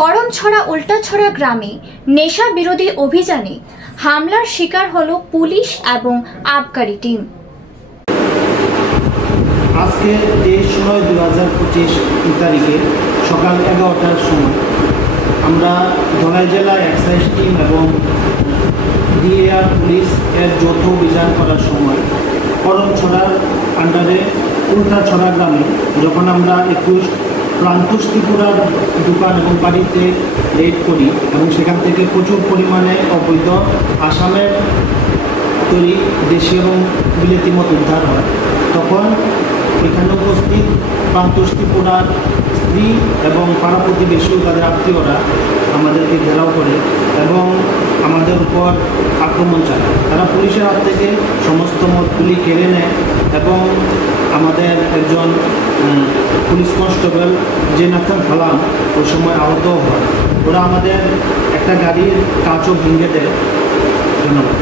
করমছড়া উল্টাছড়া গ্রামে নেশা বিরোধী অভিযানে হামলার শিকার হলো পুলিশ এবং আবগারি টিম। আজকে 23/9/2025 তারিখে সকাল 11টার সময় আমরা ধলাই জেলা এক্সাইজ টিম এবং ডিএআর পুলিশ এর যৌথ অভিযান করার সময় করমছড়ার আন্ডারে উল্টাছড়া গ্রামে যখন আমরা 21 প্রান্তুষ ত্রিপুরার দোকান এবং বাড়িতে রেড করি এবং সেখান থেকে প্রচুর পরিমাণে অবৈধ আসামের তৈরি দেশি এবং বিলেতি মদ উদ্ধার হয়, তখন এখানে উপস্থিত প্রান্তুষ ত্রিপুরার স্ত্রী এবং পাড়া প্রতিবেশী ও তাদের আত্মীয়রা আমাদেরকে ঘেরাও করে এবং আমাদের উপর আক্রমণ চালায়। তারা পুলিশের হাত থেকে সমস্ত মদগুলি কেড়ে নেয় এবং আমাদের একজন পুলিশ কনস্টেবল জেনাথন ফালাম ওই সময় আহত হয়। ওরা আমাদের একটা গাড়ির কাঁচও ভেঙে দেয়। ধন্যবাদ।